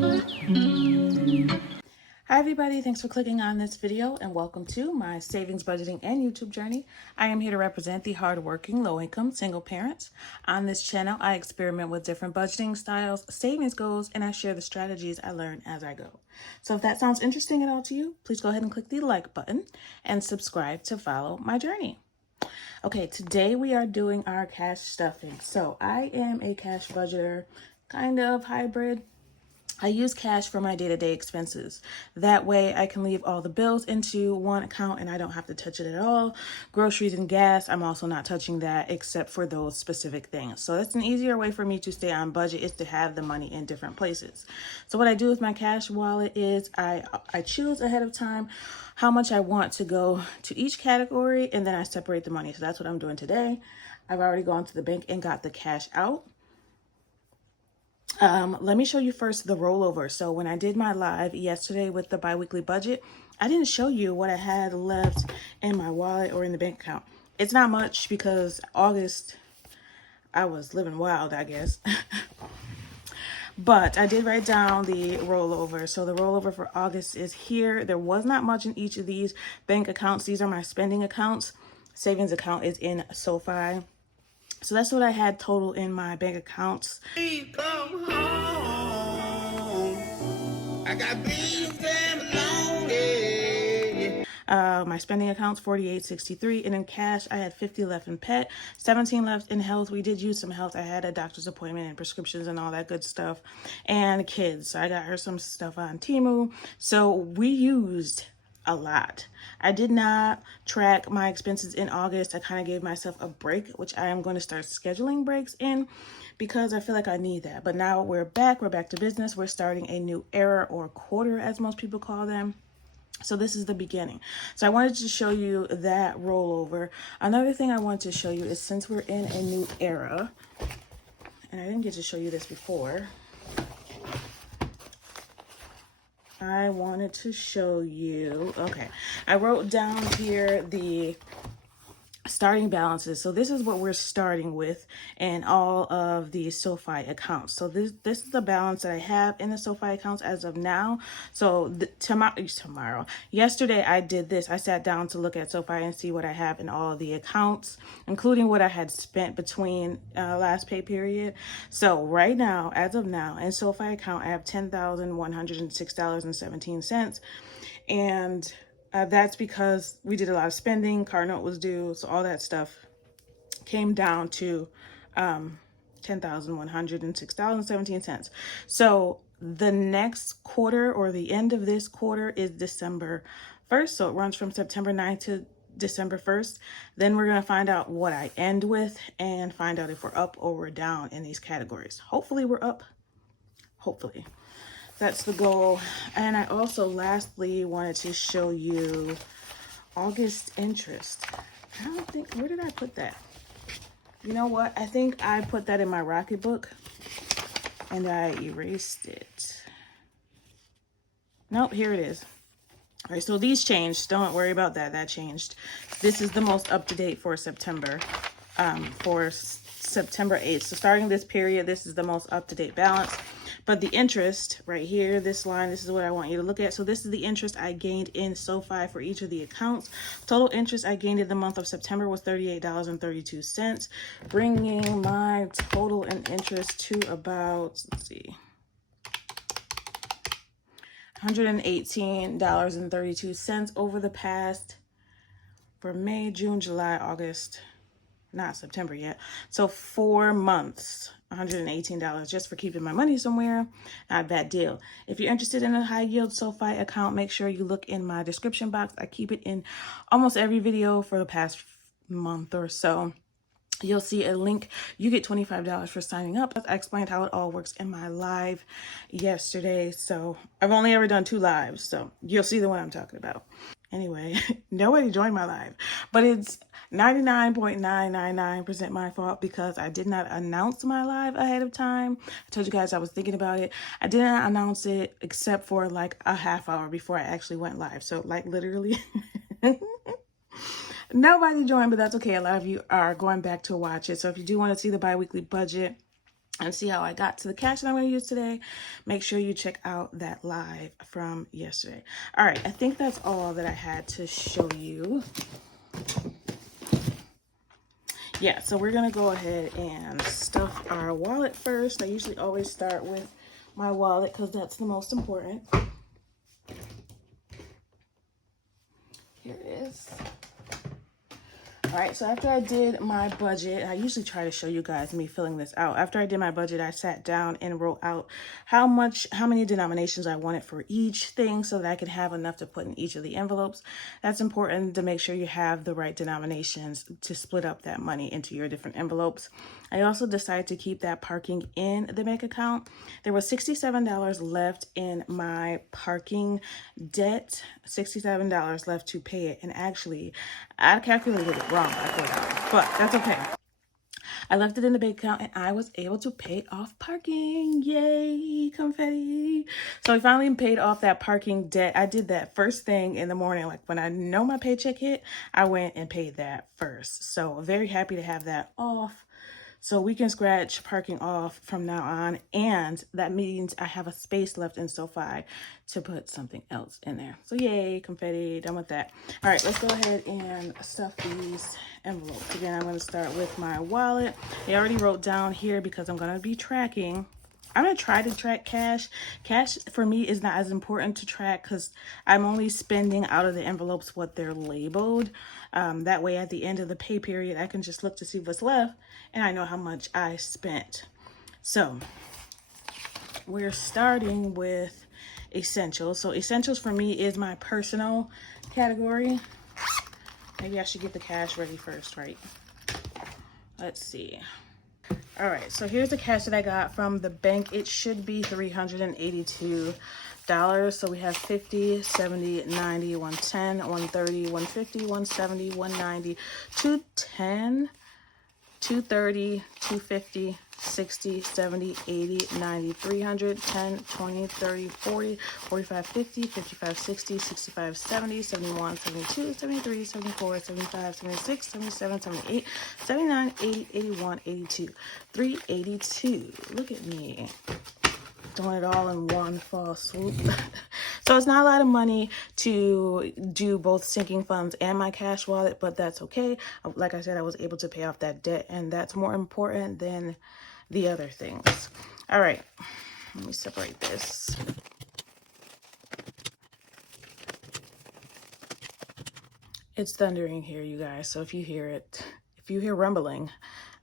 Hi everybody, thanks for clicking on this video and welcome to my savings, budgeting, and YouTube journey. I am here to represent the hardworking, low-income, single parents. On this channel, I experiment with different budgeting styles, savings goals, and I share the strategies I learn as I go. So if that sounds interesting at all to you, please go ahead and click the like button and subscribe to follow my journey. Okay, today we are doing our cash stuffing. So I am a cash budgeter, kind of hybrid. I use cash for my day-to-day expenses. That way I can leave all the bills into one account and I don't have to touch it at all. Groceries and gas, I'm also not touching that except for those specific things. So that's an easier way for me to stay on budget, is to have the money in different places. So what I do with my cash wallet is I choose ahead of time how much I want to go to each category, and then I separate the money. So that's what I'm doing today. I've already gone to the bank and got the cash out. Let me show you first the rollover. So when I did my live yesterday with the biweekly budget, I didn't show you what I had left in my wallet or in the bank account. It's not much because August, I was living wild, I guess. But I did write down the rollover. So the rollover for August is here. There was not much in each of these bank accounts. These are my spending accounts. Savings account is in Sofi. So that's what I had total in my bank accounts. Come home. I got bills and loaded. My spending accounts, $48.63, and in cash I had $50 left in pet, $17 left in health. We did use some health. I had a doctor's appointment and prescriptions and all that good stuff, and kids. So I got her some stuff on Temu. So we used a lot. I did not track my expenses in August. I kind of gave myself a break, which I am going to start scheduling breaks in because I feel like I need that. But now we're back to business. We're starting a new era, or quarter as most people call them. So this is the beginning. So I wanted to show you that rollover. Another thing I want to show you is, since we're in a new era, and I didn't get to show you this before, I wanted to show you, okay, I wrote down here the starting balances. So this is what we're starting with in all of the Sofi accounts. So this is the balance that I have in the Sofi accounts as of now. So yesterday I did this. I sat down to look at Sofi and see what I have in all of the accounts, including what I had spent between last pay period. So right now, as of now, in Sofi account, I have $10,106.17, and that's because we did a lot of spending. Car note was due, so all that stuff came down to $10,106.17. So the next quarter, or the end of this quarter, is December 1st. So it runs from September 9th to December 1st. Then we're going to find out what I end with and find out if we're up or we're down in these categories. Hopefully we're up. Hopefully. That's the goal. And I also lastly wanted to show you August interest. I don't think, where did I put that? You know what? I think I put that in my Rocketbook and I erased it. Nope, here it is. All right, so these changed. Don't worry about that. That changed. This is the most up-to-date for September 8th. So starting this period, this is the most up-to-date balance. But the interest right here, this line, this is what I want you to look at. So this is the interest I gained in Sofi for each of the accounts. Total interest I gained in the month of September was $38.32, bringing my total in interest to about, let's see, $118.32 over the past, for May, June, July, August, not September yet. So 4 months, $118 just for keeping my money somewhere. Not a bad deal. If you're interested in a high yield Sofi account, make sure you look in my description box. I keep it in almost every video for the past month or so. You'll see a link. You get $25 for signing up. I explained how it all works in my live yesterday. So I've only ever done 2 lives, so you'll see the one I'm talking about. Anyway, nobody joined my live, but it's 99.999% my fault because I did not announce my live ahead of time. I told you guys I was thinking about it. I did not announce it except for like a half hour before I actually went live. So like literally nobody joined, but that's okay. A lot of you are going back to watch it. So if you do want to see the biweekly budget, and see how I got to the cash that I'm going to use today, make sure you check out that live from yesterday. All right, I think that's all that I had to show you. Yeah, so we're going to go ahead and stuff our wallet first. I usually always start with my wallet because that's the most important. Here it is. All right, so after I did my budget, I usually try to show you guys me filling this out. After I did my budget, I sat down and wrote out how many denominations I wanted for each thing so that I could have enough to put in each of the envelopes. That's important to make sure you have the right denominations to split up that money into your different envelopes. I also decided to keep that parking in the bank account. There was $67 left in my parking debt, $67 left to pay it. And actually, I calculated it wrong by $4, but that's okay. I left it in the bank account and I was able to pay off parking. Yay, confetti. So I finally paid off that parking debt. I did that first thing in the morning. Like when I know my paycheck hit, I went and paid that first. So very happy to have that off. So we can scratch parking off from now on, and that means I have a space left in Sofi to put something else in there. So yay, confetti, done with that. All right, let's go ahead and stuff these envelopes. Again, I'm gonna start with my wallet. I already wrote down here because I'm gonna be tracking. I'm gonna try to track cash. Cash for me is not as important to track because I'm only spending out of the envelopes what they're labeled. That way at the end of the pay period, I can just look to see what's left and I know how much I spent. So we're starting with essentials. So essentials for me is my personal category. Maybe I should get the cash ready first, right? Let's see. All right, so here's the cash that I got from the bank. It should be $382. So we have 50, 70, 90, 110, 130, 150, 170, 190, 210, 230, 250, 60, 70, 80, 90, 300, 10, 20, 30, 40, 45, 50, 55, 60, 65, 70, 71, 72, 73, 74, 75, 76, 77, 78, 79, 80, 81, 82, 382. Look at me doing it all in one fall swoop. So it's not a lot of money to do both sinking funds and my cash wallet, but that's okay. Like I said, I was able to pay off that debt, and that's more important than the other things. All right, let me separate this. It's thundering here, you guys. So if you hear it, if you hear rumbling,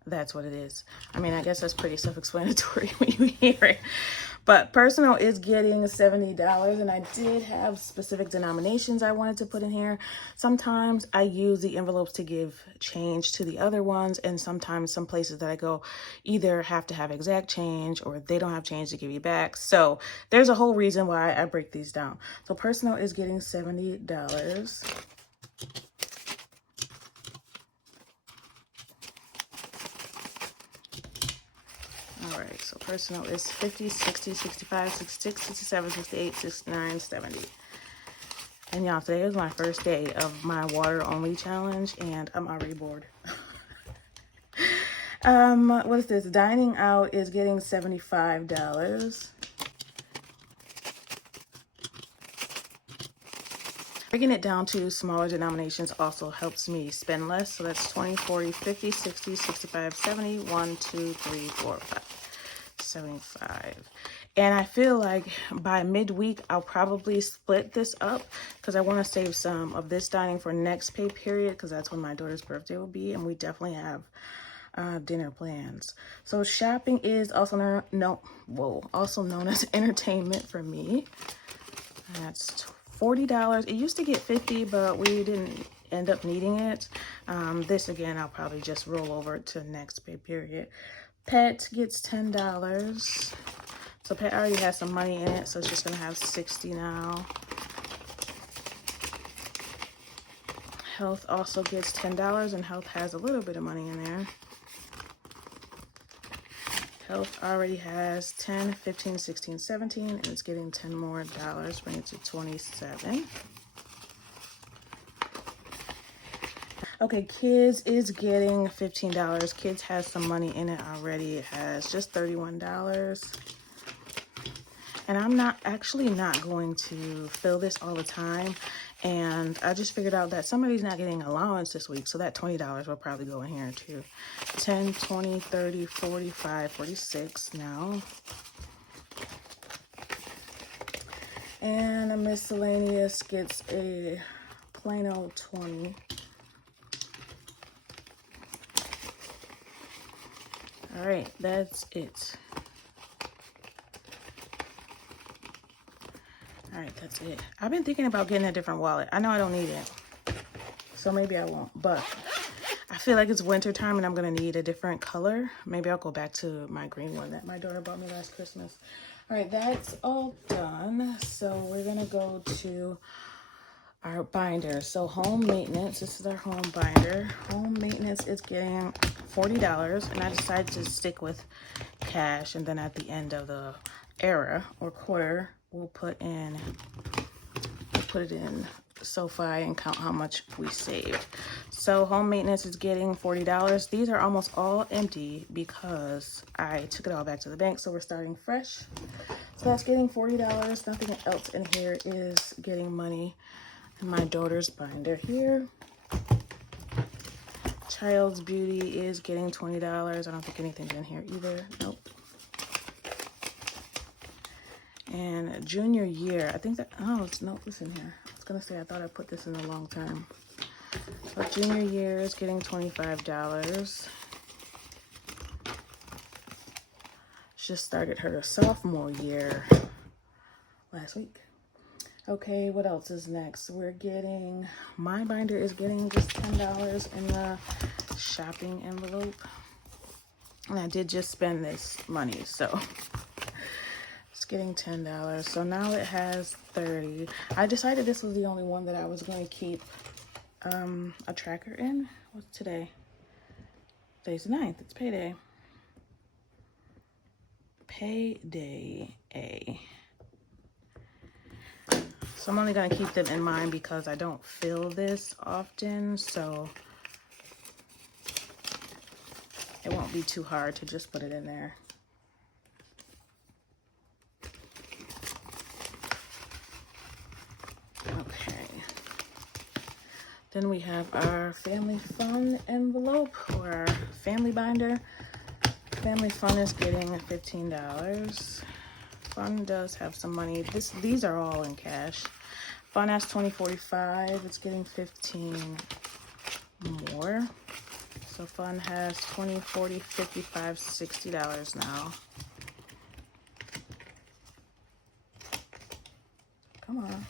that's what it is. I mean, I guess that's pretty self-explanatory when you hear it. But personal is getting $70, and I did have specific denominations I wanted to put in here. Sometimes I use the envelopes to give change to the other ones, and sometimes some places that I go either have to have exact change or they don't have change to give you back. So there's a whole reason why I break these down. So personal is getting $70. All right, so personal is 50, 60, 65, 66, 67, 68, 69, 70. And y'all, today is my first day of my water only challenge, and I'm already bored. What is this? Dining out is getting $75. Breaking it down to smaller denominations also helps me spend less. So that's 20, 40, 50, 60, 65, 70, 1, 2, 3, 4, 5, 75. And I feel like by midweek, I'll probably split this up because I want to save some of this dining for next pay period because that's when my daughter's birthday will be. And we definitely have dinner plans. So shopping is also also known as entertainment for me. That's $40. It used to get $50, but we didn't end up needing it. This again, I'll probably just roll over to next pay period. Pet gets $10. So Pet already has some money in it, so it's just gonna have $60 now. Health also gets $10, and Health has a little bit of money in there. Health already has 10, 15, 16, 17, and it's getting $10 more, bring it to 27. Okay, kids is getting $15. Kids has some money in it already. It has just $31. And I'm not going to fill this all the time. And I just figured out that somebody's not getting allowance this week. So that $20 will probably go in here too. 10, 20, 30, 45, 46 now. And a miscellaneous gets a plain old 20. All right, that's it. All right, that's it. I've been thinking about getting a different wallet. I know I don't need it, so maybe I won't, but I feel like it's winter time and I'm gonna need a different color. Maybe I'll go back to my green one that my daughter bought me last Christmas. All right, that's all done. So we're gonna go to our binder. So home maintenance, this is our home binder. Home maintenance is getting $40, and I decided to stick with cash, and then at the end of the era or quarter, we'll put it in Sofi and count how much we saved. So home maintenance is getting $40. These are almost all empty because I took it all back to the bank, so we're starting fresh. So that's getting $40. Nothing else in here is getting money. My daughter's binder here. Child's Beauty is getting $20. I don't think anything's in here either. Nope. And junior year, I think that, oh, it's no, it's in here. I was gonna say I thought I put this in the long term. But junior year is getting $25. She just started her sophomore year last week. Okay, what else is next? We're getting, my binder is getting just $10 in the shopping envelope. And I did just spend this money, so it's getting $10. So now it has 30. I decided this was the only one that I was going to keep a tracker in. What's today? Today's the 9th. It's payday. Payday A. So I'm only going to keep them in mind because I don't fill this often, so it won't be too hard to just put it in there. Okay. Then we have our family fun envelope or our family binder. Family fun is getting $15. Fun does have some money. These are all in cash. Fun has $20.45. It's getting 15 more. So Fun has $20, $40, $55, $60 now. Come on.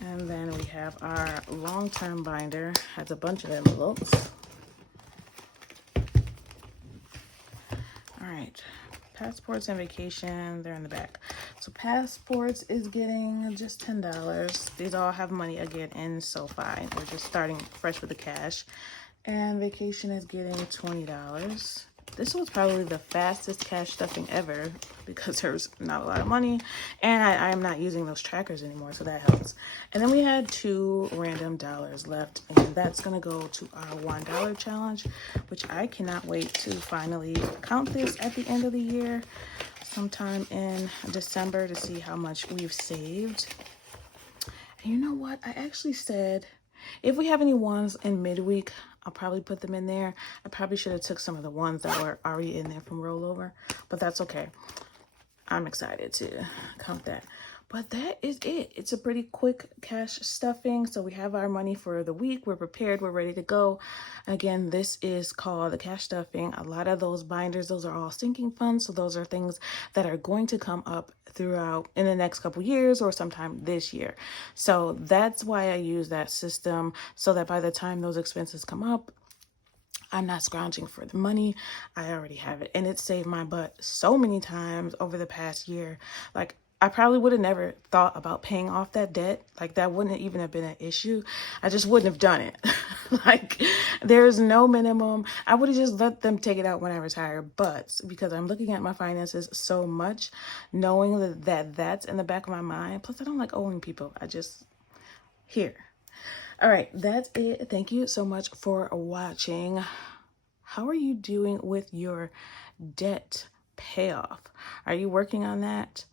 And then we have our long-term binder. Has a bunch of envelopes. All right. Passports and vacation, they're in the back. So passports is getting just $10. These all have money again in SoFi. We're just starting fresh with the cash. And vacation is getting $20. This was probably the fastest cash stuffing ever because there's not a lot of money. And I'm not using those trackers anymore, so that helps. And then we had 2 random dollars left, and that's going to go to our $1 challenge, which I cannot wait to finally count this at the end of the year, sometime in December, to see how much we've saved. And you know what? I actually said, if we have any ones in midweek, I'll probably put them in there. I probably should have took some of the ones that were already in there from rollover, but that's okay. I'm excited to count that. But that is it. It's a pretty quick cash stuffing. So we have our money for the week. We're prepared. We're ready to go. Again, this is called the cash stuffing. A lot of those binders, those are all sinking funds. So those are things that are going to come up throughout in the next couple years or sometime this year. So that's why I use that system, so that by the time those expenses come up, I'm not scrounging for the money. I already have it. And it saved my butt so many times over the past year. Like, I probably would have never thought about paying off that debt. Like, that wouldn't even have been an issue. I just wouldn't have done it. Like, there's no minimum. I would have just let them take it out when I retire. But because I'm looking at my finances so much, knowing that that's in the back of my mind, plus I don't like owing people. I just, here. All right, that's it. Thank you so much for watching. How are you doing with your debt payoff? Are you working on that?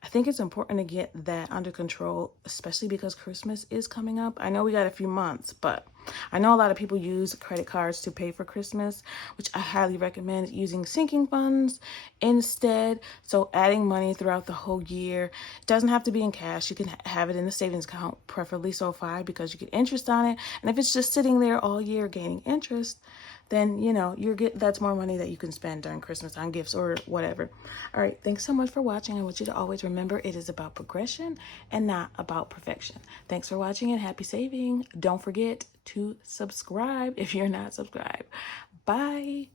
I think it's important to get that under control, especially because Christmas is coming up. I know we got a few months, but I know a lot of people use credit cards to pay for Christmas, which I highly recommend using sinking funds instead. So adding money throughout the whole year. It doesn't have to be in cash. You can have it in the savings account, preferably Sofi, because you get interest on it. And if it's just sitting there all year gaining interest, then, you know, that's more money that you can spend during Christmas on gifts or whatever. All right, thanks so much for watching. I want you to always remember it is about progression and not about perfection. Thanks for watching and happy saving. Don't forget to subscribe if you're not subscribed. Bye.